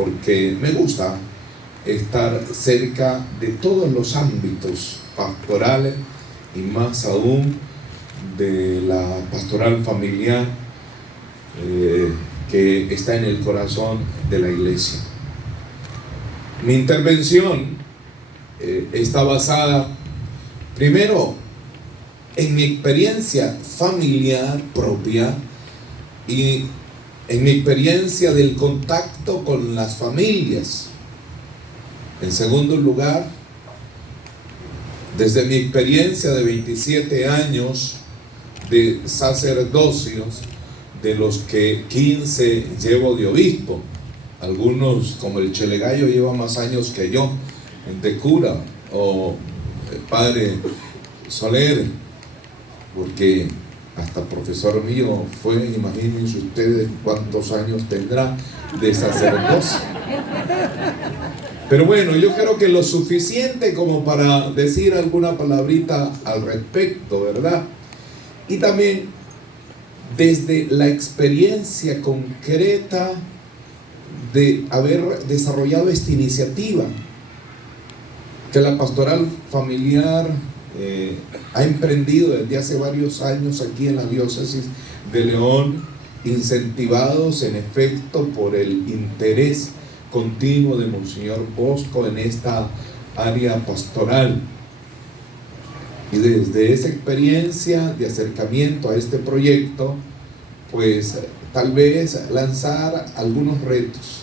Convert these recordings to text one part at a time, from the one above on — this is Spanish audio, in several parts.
porque me gusta estar cerca de todos los ámbitos pastorales y más aún de la pastoral familiar que está en el corazón de la iglesia. Mi intervención está basada primero en mi experiencia familiar propia y en mi experiencia del contacto con las familias. En segundo lugar, desde mi experiencia de 27 años de sacerdocios, de los que 15 llevo de obispo. Algunos, como el Chelegallo, llevan más años que yo de cura, o el padre Soler, porque hasta profesor mío fue. Imagínense ustedes cuántos años tendrá de sacerdocio. Pero bueno, yo creo que lo suficiente como para decir alguna palabrita al respecto, ¿verdad? Y también desde la experiencia concreta de haber desarrollado esta iniciativa que la pastoral familiar ha emprendido desde hace varios años aquí en la diócesis de León, incentivados en efecto por el interés continuo de Monseñor Bosco en esta área pastoral. Y desde esa experiencia de acercamiento a este proyecto, pues tal vez lanzar algunos retos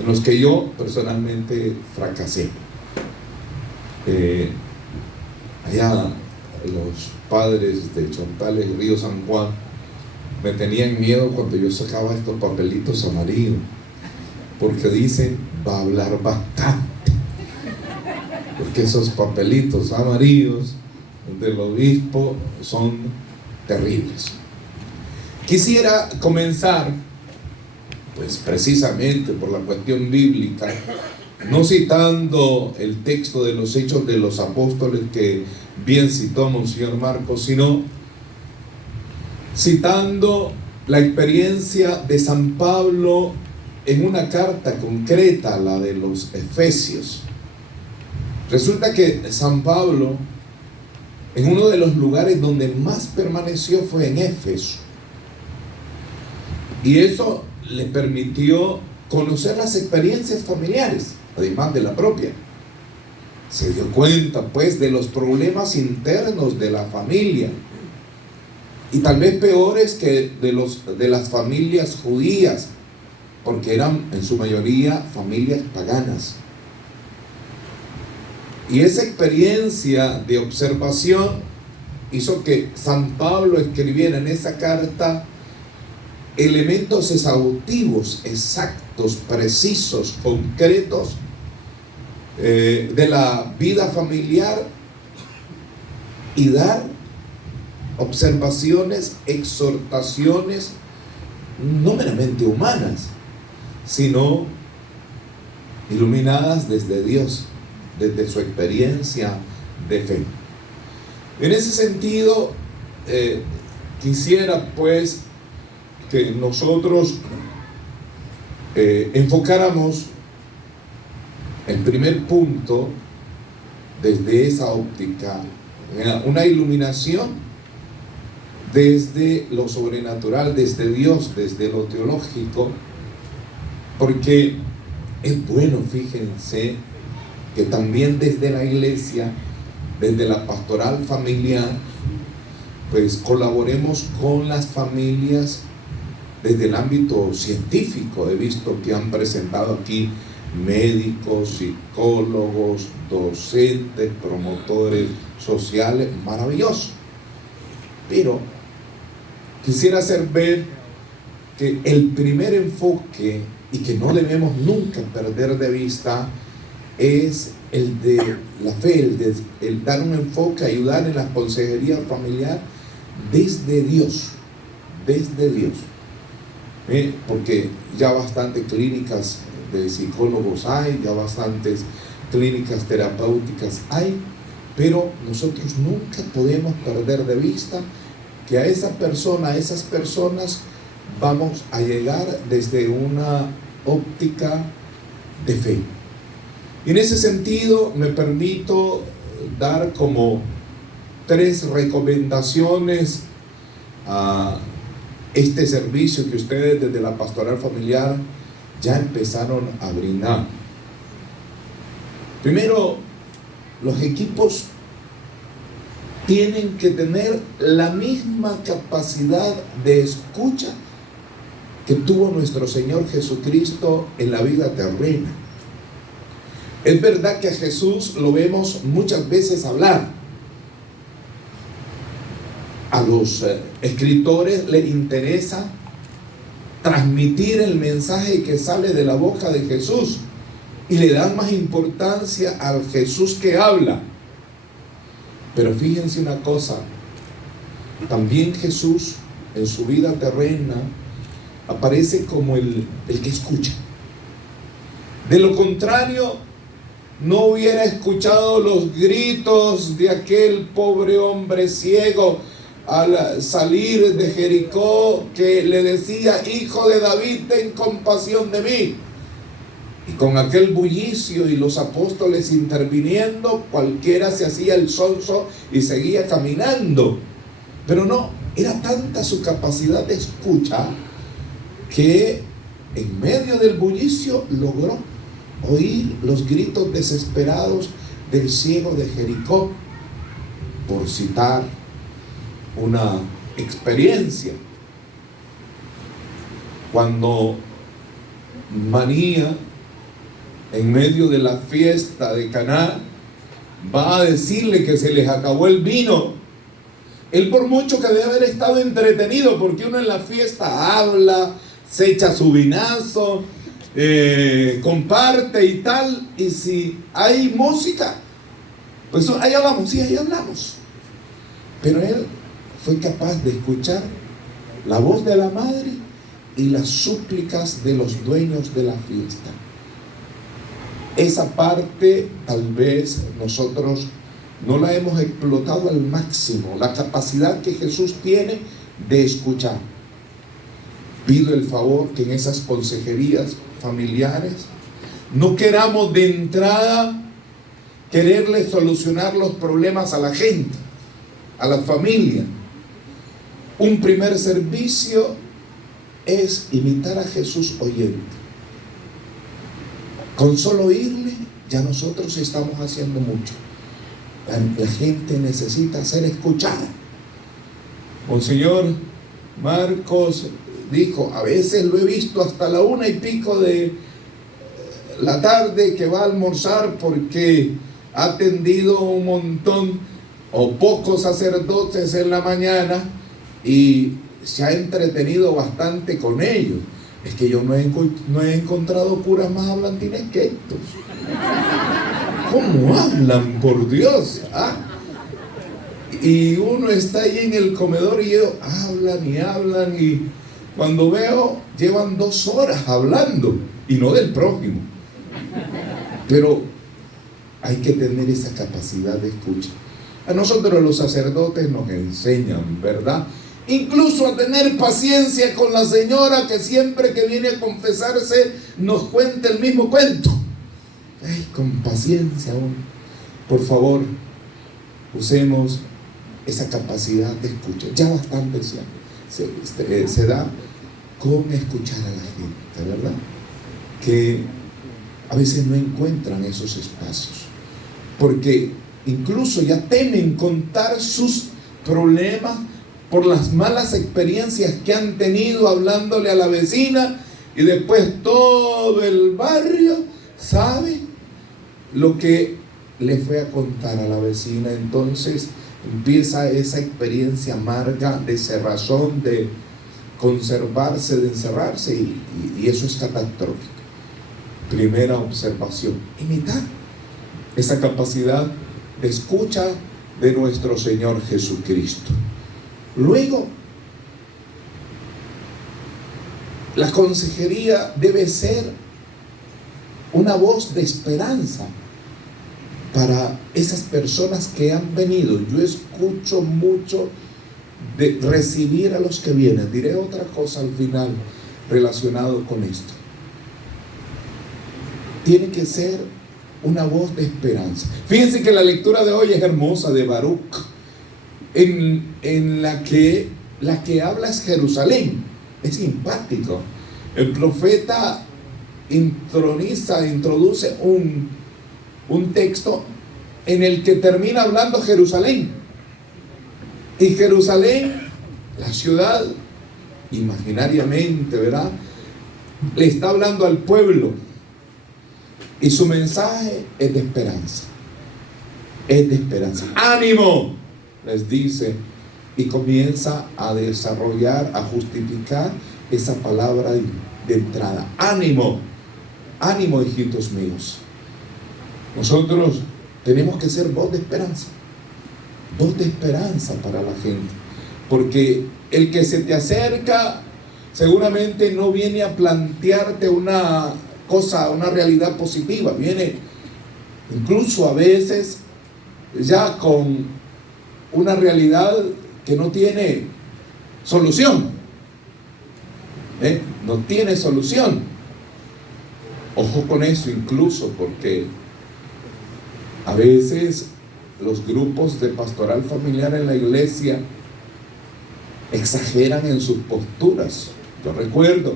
en los que yo personalmente fracasé. Allá los padres de Chontales, Río San Juan, me tenían miedo cuando yo sacaba estos papelitos amarillos, porque dicen, va a hablar bastante, porque esos papelitos amarillos del obispo son terribles. Quisiera comenzar, pues precisamente por la cuestión bíblica, no citando el texto de los Hechos de los Apóstoles que bien citó Monseñor Marcos, sino citando la experiencia de San Pablo en una carta concreta, la de los Efesios. Resulta que San Pablo, en uno de los lugares donde más permaneció fue en Éfeso, y eso le permitió conocer las experiencias familiares, además de la propia. Se dio cuenta pues de los problemas internos de la familia, y tal vez peores que de las familias judías, porque eran en su mayoría familias paganas. Y esa experiencia de observación hizo que San Pablo escribiera en esa carta elementos exhaustivos, exactos, precisos, concretos de la vida familiar, y dar observaciones, exhortaciones no meramente humanas, sino iluminadas desde Dios, desde su experiencia de fe. En ese sentido, quisiera pues que nosotros enfocáramos el primer punto desde esa óptica, una iluminación desde lo sobrenatural, desde Dios, desde lo teológico, porque es bueno, fíjense, que también desde la iglesia, desde la pastoral familiar, pues colaboremos con las familias desde el ámbito científico. He visto que han presentado aquí médicos, psicólogos, docentes, promotores sociales, maravilloso. Pero quisiera hacer ver que el primer enfoque, y que no debemos nunca perder de vista, es el de la fe, el dar un enfoque, ayudar en la consejería familiar desde Dios, porque ya bastantes clínicas de psicólogos hay, ya bastantes clínicas terapéuticas hay, pero nosotros nunca podemos perder de vista que a esa persona, a esas personas, vamos a llegar desde una óptica de fe. Y en ese sentido me permito dar como 3 recomendaciones a este servicio que ustedes desde la pastoral familiar ya empezaron a brindar. Primero, los equipos tienen que tener la misma capacidad de escucha que tuvo nuestro Señor Jesucristo en la vida terrena. Es verdad que a Jesús lo vemos muchas veces hablar. A los escritores les interesa transmitir el mensaje que sale de la boca de Jesús y le dan más importancia al Jesús que habla. Pero fíjense una cosa, también Jesús en su vida terrena aparece como el que escucha. De lo contrario, no hubiera escuchado los gritos de aquel pobre hombre ciego al salir de Jericó, que le decía: hijo de David, ten compasión de mí. Y con aquel bullicio y los apóstoles interviniendo, cualquiera se hacía el sonso y seguía caminando. Pero no, era tanta su capacidad de escucha que en medio del bullicio logró oír los gritos desesperados del ciego de Jericó, por citar una experiencia. Cuando María, en medio de la fiesta de Caná, va a decirle que se les acabó el vino, él, por mucho que debe haber estado entretenido, porque uno en la fiesta habla, se echa su vinazo, comparte y tal, y si hay música, pues ahí hablamos, sí, ahí hablamos. Pero él fue capaz de escuchar la voz de la madre y las súplicas de los dueños de la fiesta. Esa parte tal vez nosotros no la hemos explotado al máximo, la capacidad que Jesús tiene de escuchar. Pido el favor que en esas consejerías familiares no queramos de entrada quererle solucionar los problemas a la gente, a la familia. Un primer servicio es imitar a Jesús oyente. Con solo oírle, ya nosotros estamos haciendo mucho. La gente necesita ser escuchada. Monseñor Marcos dijo: a veces lo he visto hasta la 1:15 de la tarde que va a almorzar, porque ha atendido un montón o pocos sacerdotes en la mañana y se ha entretenido bastante con ellos. Es que yo no he encontrado curas más hablantines que estos. ¿Cómo hablan, por Dios? ¿Ah? Y uno está ahí en el comedor y ellos hablan y cuando veo llevan 2 horas hablando, y no del prójimo. Pero hay que tener esa capacidad de escucha. A nosotros los sacerdotes nos enseñan, ¿verdad? Incluso a tener paciencia con la señora que siempre que viene a confesarse nos cuenta el mismo cuento. Ay, con paciencia aún. Por favor, usemos esa capacidad de escuchar. Ya bastante se da con escuchar a la gente, ¿verdad? Que a veces no encuentran esos espacios, porque incluso ya temen contar sus problemas por las malas experiencias que han tenido hablándole a la vecina, y después todo el barrio sabe lo que le fue a contar a la vecina. Entonces empieza esa experiencia amarga de cerrazón, de conservarse, de encerrarse, y eso es catastrófico. Primera observación: imitar esa capacidad de escucha de nuestro Señor Jesucristo. Luego, la consejería debe ser una voz de esperanza para esas personas que han venido. Yo escucho mucho de recibir a los que vienen. Diré otra cosa al final relacionado con esto. tiene que ser una voz de esperanza. Fíjense que la lectura de hoy es hermosa, de Baruch, en la que habla es Jerusalén. Es simpático. El profeta introduce un texto en el que termina hablando Jerusalén. Y Jerusalén, la ciudad, imaginariamente, ¿verdad?, le está hablando al pueblo. Y su mensaje es de esperanza. Es de esperanza. ¡Ánimo!, les dice. Y comienza a desarrollar, a justificar esa palabra de entrada. ¡Ánimo! ¡Ánimo, hijitos míos! Nosotros tenemos que ser voz de esperanza. Voz de esperanza para la gente. Porque el que se te acerca seguramente no viene a plantearte una cosa, una realidad positiva. Viene incluso a veces ya con una realidad que no tiene solución. No tiene solución. Ojo con eso incluso, porque a veces los grupos de pastoral familiar en la iglesia exageran en sus posturas. Yo recuerdo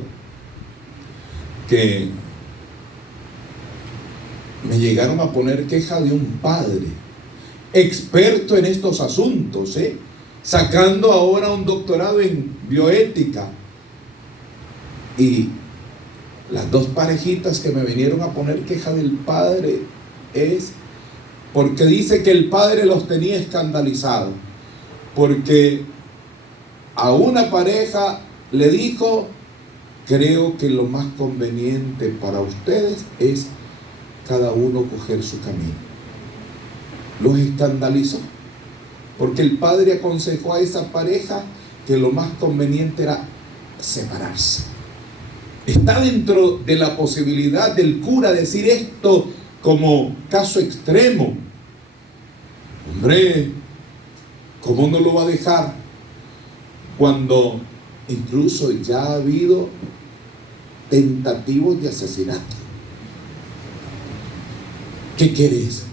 que me llegaron a poner queja de un padre experto en estos asuntos, sacando ahora un doctorado en bioética, y las dos parejitas que me vinieron a poner queja del padre es porque dice que el padre los tenía escandalizados, porque a una pareja le dijo: creo que lo más conveniente para ustedes es cada uno coger su camino. Los escandalizó, porque el padre aconsejó a esa pareja que lo más conveniente era separarse. Está dentro de la posibilidad del cura decir esto como caso extremo. Hombre, ¿cómo no lo va a dejar cuando incluso ya ha habido tentativos de asesinato? ¿Qué querés?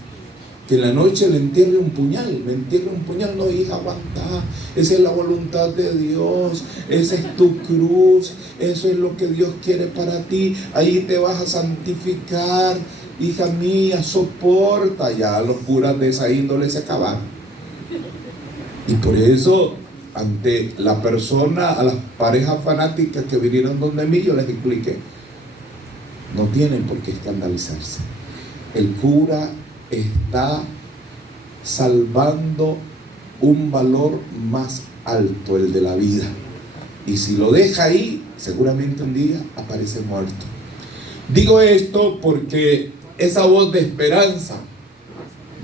Que en la noche le entierre un puñal. Me entierre un puñal. No, hija, aguanta. Esa es la voluntad de Dios. Esa es tu cruz. Eso es lo que Dios quiere para ti. Ahí te vas a santificar. Hija mía, soporta. Ya los curas de esa índole se acabaron. Y por eso, ante la persona, a las parejas fanáticas que vinieron donde mí, yo les expliqué: no tienen por qué escandalizarse. El cura está salvando un valor más alto, el de la vida. Y si lo deja ahí, seguramente un día aparece muerto. Digo esto porque esa voz de esperanza,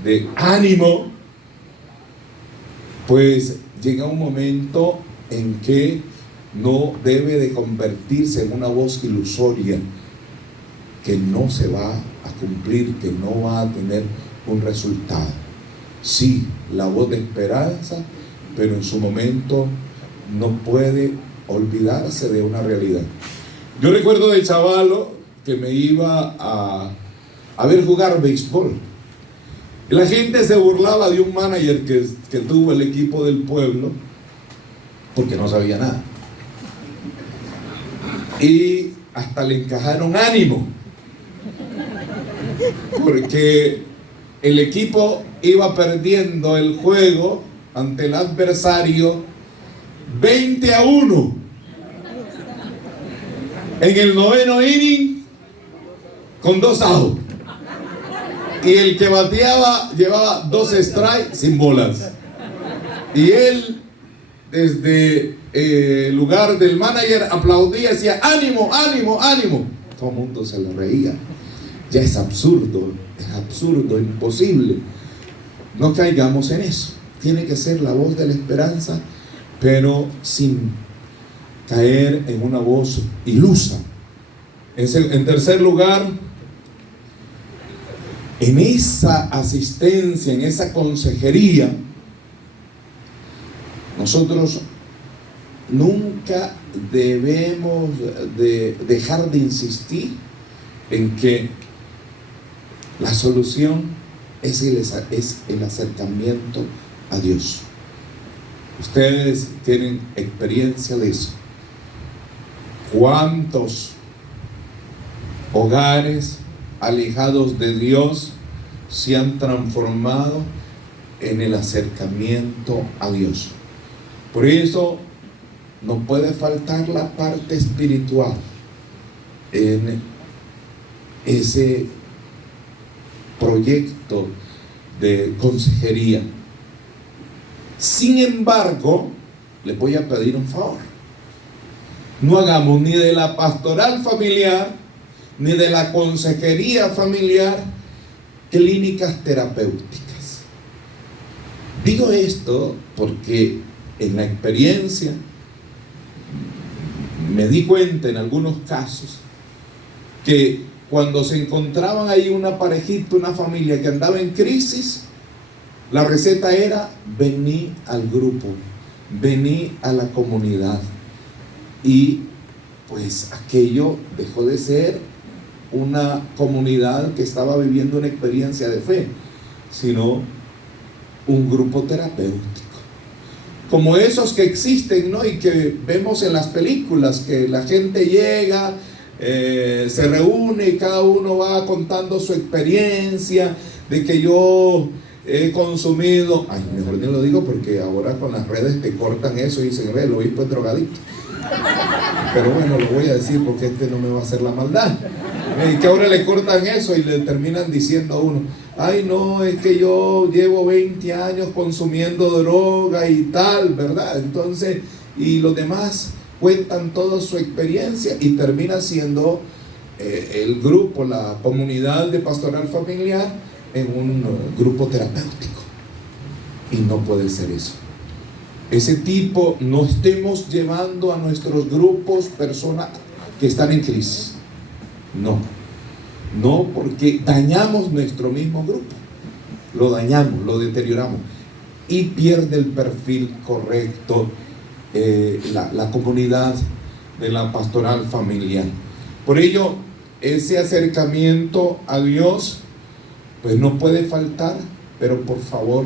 de ánimo, pues llega un momento en que no debe de convertirse en una voz ilusoria que no se va a cumplir, que no va a tener un resultado. Sí, la voz de esperanza, pero en su momento no puede olvidarse de una realidad. Yo recuerdo de chavalo que me iba a ver jugar béisbol. La gente se burlaba de un manager que tuvo el equipo del pueblo porque no sabía nada. Y hasta le encajaron ánimo, porque el equipo iba perdiendo el juego ante el adversario 20-1 en el 9º inning con 2 outs, y el que bateaba llevaba 2 strikes sin bolas, y él desde el lugar del manager aplaudía y decía: ánimo, ánimo, ánimo. Todo el mundo se le reía. Ya es absurdo, imposible. No caigamos en eso. Tiene que ser la voz de la esperanza, pero sin caer en una voz ilusa. En tercer lugar, en esa asistencia, en esa consejería, nosotros nunca debemos de dejar de insistir en que La solución es el acercamiento a Dios. Ustedes tienen experiencia de eso. ¿Cuántos hogares alejados de Dios se han transformado en el acercamiento a Dios? Por eso no puede faltar la parte espiritual en ese proyecto de consejería. Sin embargo, les voy a pedir un favor: no hagamos ni de la pastoral familiar ni de la consejería familiar clínicas terapéuticas. Digo esto porque en la experiencia me di cuenta en algunos casos que cuando se encontraban ahí una parejita, una familia que andaba en crisis, la receta era: vení al grupo, vení a la comunidad. Y pues aquello dejó de ser una comunidad que estaba viviendo una experiencia de fe, sino un grupo terapéutico, como esos que existen, ¿no? Y que vemos en las películas, que la gente llega, se reúne y cada uno va contando su experiencia de que yo he consumido. Ay, mejor ni lo digo porque ahora con las redes te cortan eso y dicen: el obispo es drogadicto. Pero bueno, lo voy a decir porque no me va a hacer la maldad. Y que ahora le cortan eso y le terminan diciendo a uno: ay, no, es que yo llevo 20 años consumiendo droga y tal, ¿verdad? Entonces, y los demás cuentan toda su experiencia y termina siendo el grupo, la comunidad de pastoral familiar en un grupo terapéutico. Y no puede ser eso. Ese tipo, no estemos llevando a nuestros grupos personas que están en crisis. No, porque dañamos nuestro mismo grupo, lo dañamos, lo deterioramos y pierde el perfil correcto la comunidad de la pastoral familiar. Por ello, ese acercamiento a Dios pues no puede faltar, pero por favor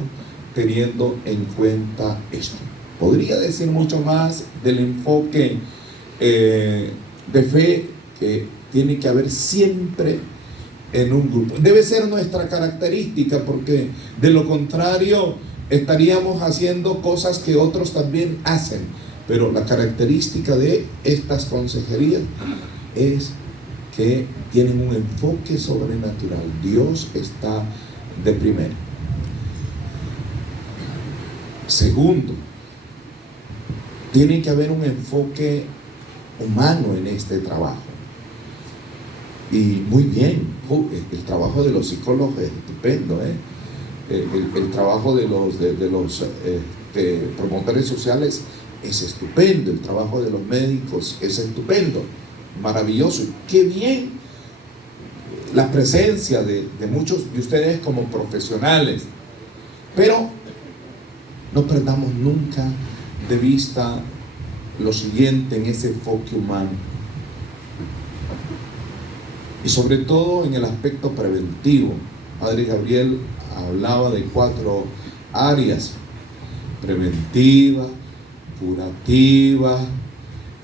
teniendo en cuenta esto. Podría decir mucho más del enfoque de fe que tiene que haber siempre en un grupo. Debe ser nuestra característica, porque de lo contrario estaríamos haciendo cosas que otros también hacen. Pero la característica de estas consejerías es que tienen un enfoque sobrenatural. Dios está de primero. Segundo, tiene que haber un enfoque humano en este trabajo. Y muy bien, el trabajo de los psicólogos es estupendo, el trabajo de los promotores sociales es estupendo, el trabajo de los médicos es estupendo, maravilloso. Qué bien la presencia de muchos de ustedes como profesionales, pero no perdamos nunca de vista lo siguiente en ese enfoque humano. Y sobre todo en el aspecto preventivo. Padre Gabriel hablaba de 4 áreas: preventiva, curativa,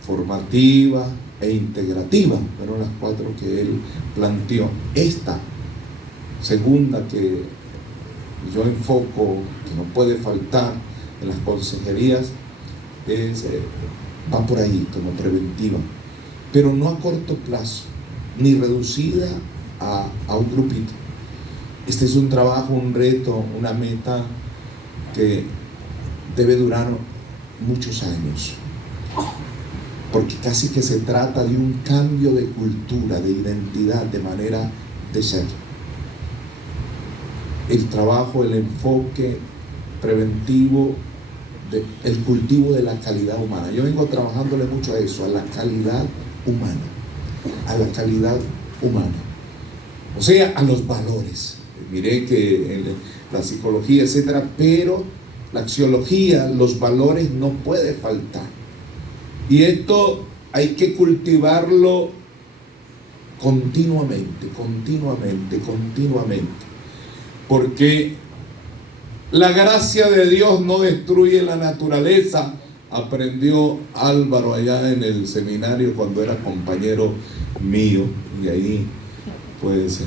formativa e integrativa. Fueron las 4 que él planteó. Esta segunda que yo enfoco, que no puede faltar en las consejerías, va por ahí como preventiva, pero no a corto plazo, ni reducida a un grupito. Este es un trabajo, un reto, una meta que debe durar muchos años, porque casi que se trata de un cambio de cultura, de identidad, de manera de ser. El trabajo, el enfoque preventivo, el cultivo de la calidad humana. Yo vengo trabajándole mucho a eso, a la calidad humana. A la calidad humana, o sea, a los valores. Miré que en la psicología, etcétera, pero la axiología, los valores no puede faltar. Y esto hay que cultivarlo continuamente, continuamente, continuamente. Porque la gracia de Dios no destruye la naturaleza. Aprendió Álvaro allá en el seminario cuando era compañero mío, y ahí pues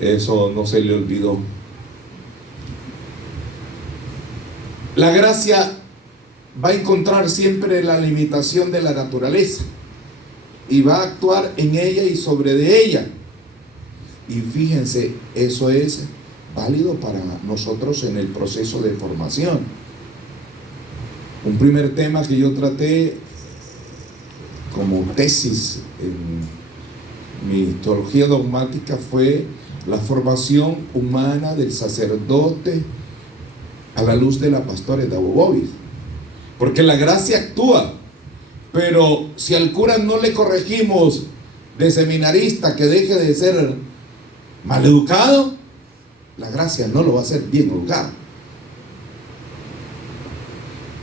eso no se le olvidó. La gracia va a encontrar siempre la limitación de la naturaleza y va a actuar en ella y sobre de ella. Y fíjense, eso es válido para nosotros en el proceso de formación. Un primer tema que yo traté como tesis en mi teología dogmática fue la formación humana del sacerdote a la luz de la Pastores de Abobovis. Porque la gracia actúa, pero si al cura no le corregimos de seminarista que deje de ser maleducado, la gracia no lo va a hacer bien educado.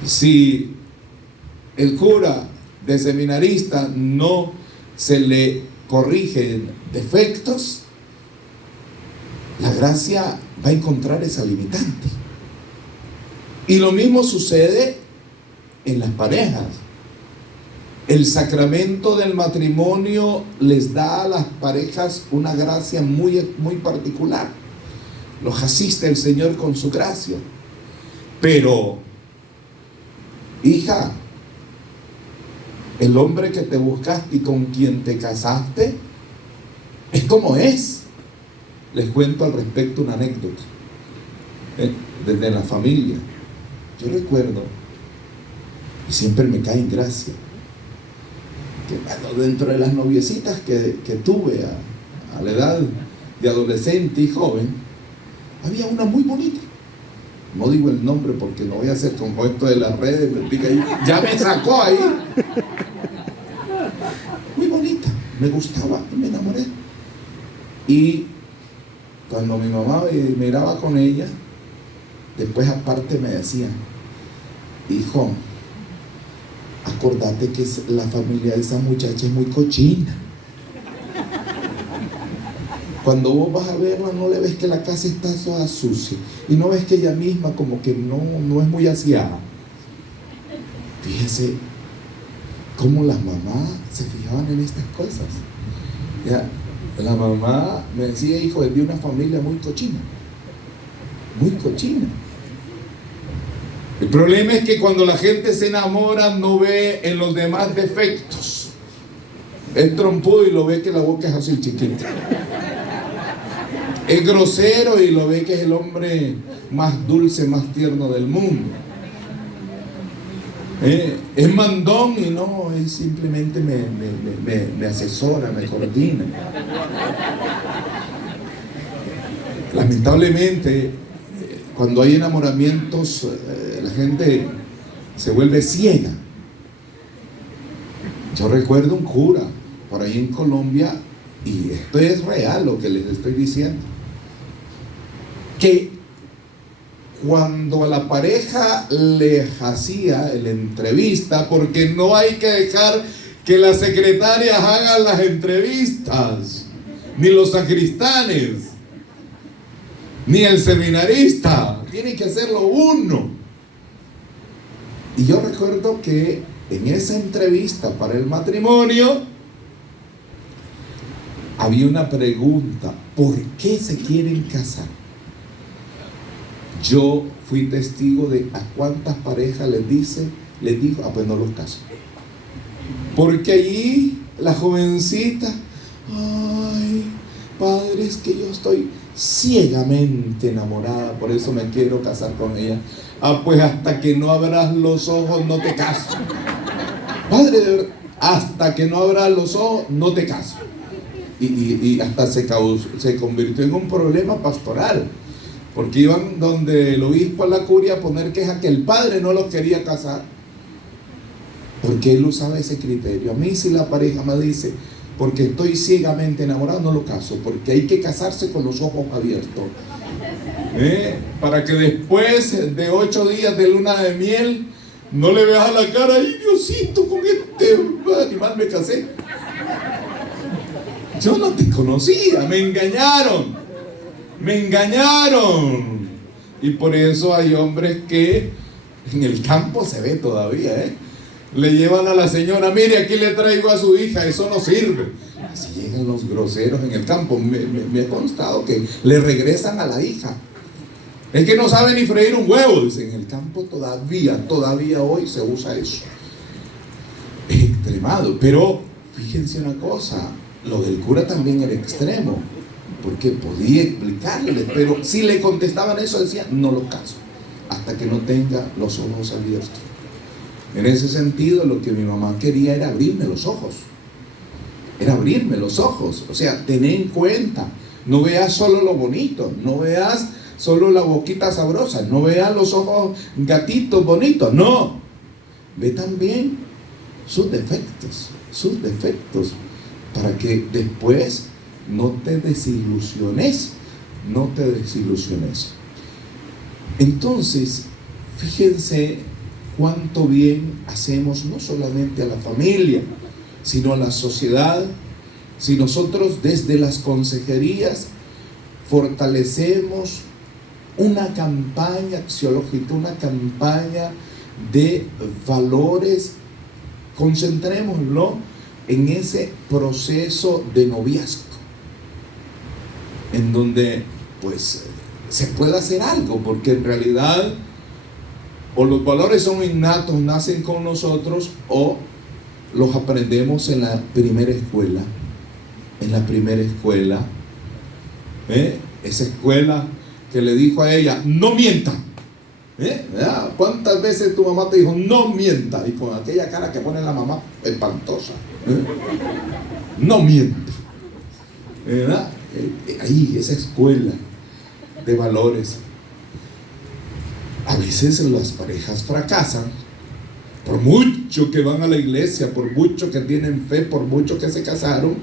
Si el cura de seminarista no se le corrigen defectos, la gracia va a encontrar esa limitante. Y lo mismo sucede en las parejas. El sacramento del matrimonio les da a las parejas una gracia muy, muy particular. Los asiste el Señor con su gracia. Pero, hija, el hombre que te buscaste y con quien te casaste es como es. Les cuento al respecto una anécdota desde la familia. Yo recuerdo, y siempre me cae en gracia, que bueno, dentro de las noviecitas que tuve a la edad de adolescente y joven, había una muy bonita. No digo el nombre porque no voy a hacer como esto de las redes, me pica ahí. Ya me sacó ahí. Muy bonita, me gustaba y me enamoré. Y cuando mi mamá me miraba con ella, después aparte me decía: hijo, acordate que la familia de esa muchacha es muy cochina. Cuando vos vas a verla, no le ves que la casa está toda sucia y no ves que ella misma como que no es muy aseada. Fíjese cómo las mamás se fijaban en estas cosas. Ya, la mamá me decía: hijo, es de una familia muy cochina. Muy cochina. El problema es que cuando la gente se enamora no ve en los demás defectos. Es trompudo y lo ve que la boca es así chiquita. Es grosero y lo ve que es el hombre más dulce, más tierno del mundo. Es mandón y no, es simplemente me asesora, me coordina. Lamentablemente, cuando hay enamoramientos, la gente se vuelve ciega. Yo recuerdo un cura por ahí en Colombia, y esto es real lo que les estoy diciendo, que cuando a la pareja le hacía la entrevista, porque no hay que dejar que las secretarias hagan las entrevistas, ni los sacristanes, ni el seminarista, tiene que hacerlo uno. Y yo recuerdo que en esa entrevista para el matrimonio había una pregunta: ¿por qué se quieren casar? Yo fui testigo de a cuántas parejas les dijo: pues no los caso. Porque allí la jovencita: ay, padre, es que yo estoy ciegamente enamorada, por eso me quiero casar con ella. Pues hasta que no abras los ojos no te caso. Padre, de verdad, hasta que no abras los ojos no te caso. Y hasta se convirtió en un problema pastoral, porque iban donde el obispo a la curia a poner queja que el padre no los quería casar, porque él usaba ese criterio. A mí, si la pareja me dice: porque estoy ciegamente enamorado, no lo caso, porque hay que casarse con los ojos abiertos, para que después de 8 días de luna de miel no le veas a la cara: ay, Diosito, con este animal me casé. Yo no te conocía, me engañaron. Me engañaron. Y por eso hay hombres que en el campo se ve todavía, le llevan a la señora, mire, aquí le traigo a su hija, eso no sirve. Así llegan los groseros en el campo. Me ha constado que le regresan a la hija. Es que no sabe ni freír un huevo. Dicen, en el campo todavía hoy se usa eso. Es extremado. Pero fíjense una cosa, lo del cura también era extremo, porque podía explicarle, pero si le contestaban eso decía, no lo caso, hasta que no tenga los ojos abiertos. En ese sentido, lo que mi mamá quería era abrirme los ojos. Era abrirme los ojos. O sea, ten en cuenta, no veas solo lo bonito, no veas solo la boquita sabrosa, no veas los ojos gatitos bonitos, no. Ve también sus defectos, para que después no te desilusiones. Entonces, fíjense cuánto bien hacemos no solamente a la familia, sino a la sociedad, si nosotros desde las consejerías fortalecemos una campaña axiológica, una campaña de valores. Concentrémoslo en ese proceso de noviazgo, en donde pues se puede hacer algo, porque en realidad o los valores son innatos, nacen con nosotros, o los aprendemos en la primera escuela. Esa escuela que le dijo a ella, no mienta. ¿Cuántas veces tu mamá te dijo, no mienta? Y con aquella cara que pone la mamá espantosa. No mienta. ¿Verdad? Ahí, esa escuela de valores. A veces las parejas fracasan, por mucho que van a la iglesia, por mucho que tienen fe, por mucho que se casaron,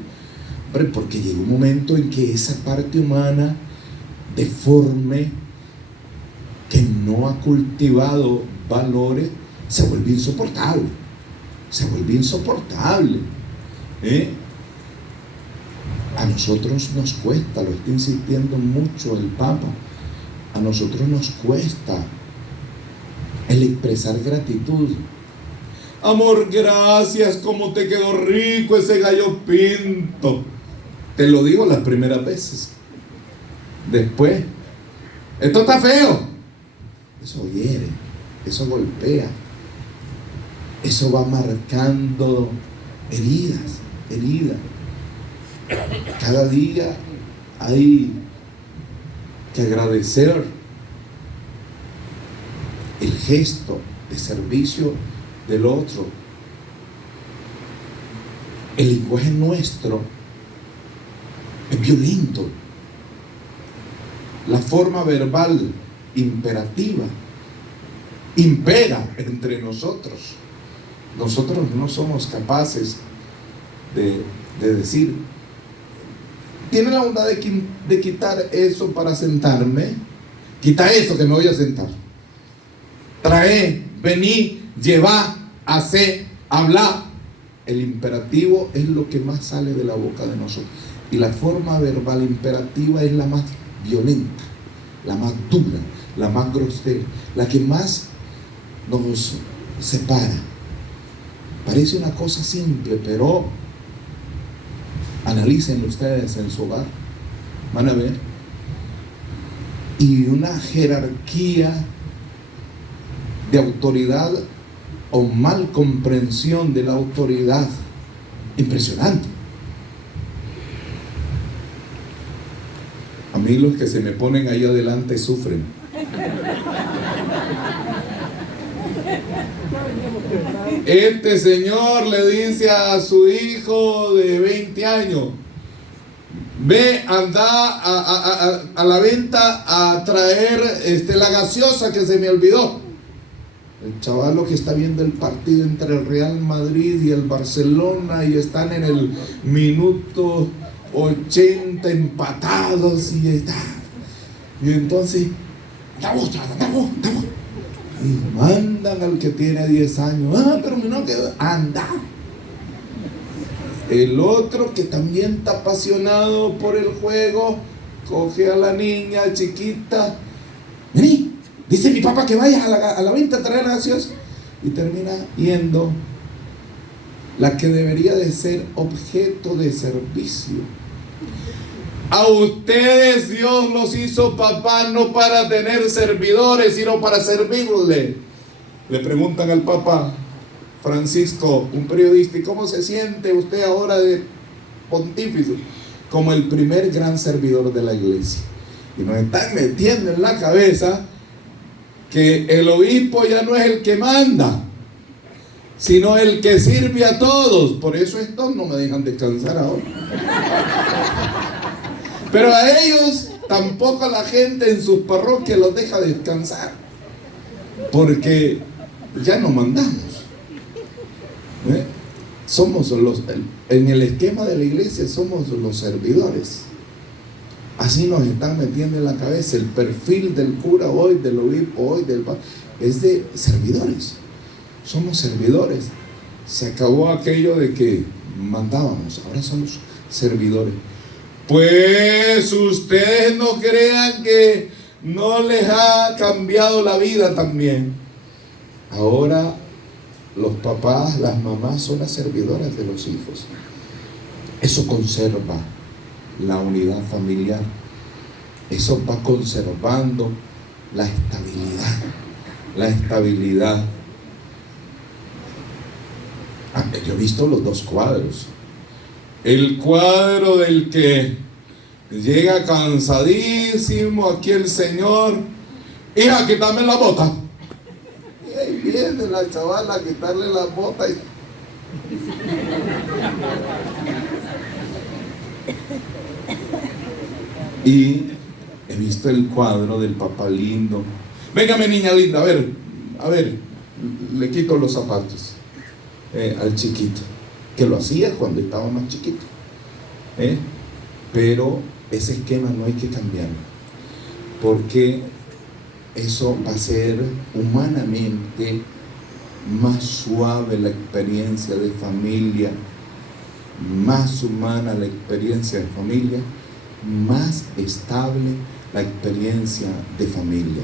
porque llega un momento en que esa parte humana deforme, que no ha cultivado valores, se vuelve insoportable. A nosotros nos cuesta, lo está insistiendo mucho el Papa, a nosotros nos cuesta el expresar gratitud. Amor, gracias, cómo te quedó rico ese gallo pinto. Te lo digo las primeras veces. Después, esto está feo. Eso hiere, eso golpea, eso va marcando heridas. Cada día hay que agradecer el gesto de servicio del otro. El lenguaje nuestro es violento. La forma verbal imperativa impera entre nosotros. Nosotros no somos capaces de decir, ¿tiene la bondad de quitar eso para sentarme? Quita eso que me voy a sentar. Trae, vení, lleva, hace, habla. El imperativo es lo que más sale de la boca de nosotros. Y la forma verbal imperativa es la más violenta, la más dura, la más grosera, la que más nos separa. Parece una cosa simple, pero analícenlo ustedes en su hogar, van a ver. Y una jerarquía de autoridad o mal comprensión de la autoridad impresionante. A mí los que se me ponen ahí adelante sufren. Este señor le dice a su hijo de 20 años, ve, anda a la venta a traer la gaseosa que se me olvidó. El chaval lo que está viendo el partido entre el Real Madrid y el Barcelona y están en el minuto 80 empatados y está. Y entonces, andamos. Y mandan al que tiene 10 años. Pero no quedó. Anda. El otro que también está apasionado por el juego, coge a la niña chiquita. Vení, dice mi papá que vayas a la venta a traer la gaseosa. Y termina yendo la que debería de ser objeto de servicio. A ustedes Dios los hizo papá no para tener servidores, sino para servirle. Le preguntan al Papa Francisco, un periodista, ¿y cómo se siente usted ahora de pontífice? Como el primer gran servidor de la iglesia. Y nos están metiendo en la cabeza que el obispo ya no es el que manda, sino el que sirve a todos. Por eso estos no me dejan descansar ahora. Pero a ellos tampoco a la gente en sus parroquias los deja descansar, porque ya no mandamos. Somos en el esquema de la iglesia somos los servidores. Así nos están metiendo en la cabeza. El perfil del cura hoy, del obispo hoy, es de servidores. Somos servidores. Se acabó aquello de que mandábamos, ahora somos servidores. Pues ustedes no crean que no les ha cambiado la vida también. Ahora los papás, las mamás son las servidoras de los hijos. Eso conserva la unidad familiar. Eso va conservando la estabilidad. La estabilidad. Yo he visto los dos cuadros. El cuadro del que llega cansadísimo aquí el señor. Hija, quítame la bota. Y ahí viene la chavala a quitarle la bota. Y he visto el cuadro del papá lindo. Véngame, niña linda, a ver, le quito los zapatos al chiquito, que lo hacía cuando estaba más chiquito, pero ese esquema no hay que cambiarlo, porque eso va a ser humanamente más suave la experiencia de familia, más humana la experiencia de familia, más estable la experiencia de familia.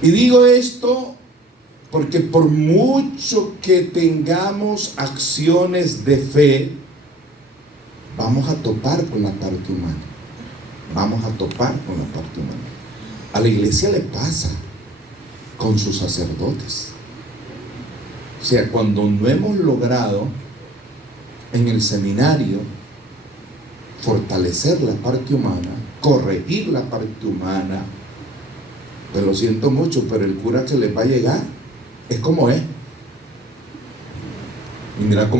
Y digo esto porque por mucho que tengamos acciones de fe, vamos a topar con la parte humana. Vamos a topar con la parte humana. A la iglesia le pasa con sus sacerdotes. O sea, cuando no hemos logrado en el seminario fortalecer la parte humana, corregir la parte humana, pues lo siento mucho, pero el cura que les va a llegar es como es. Y mira cómo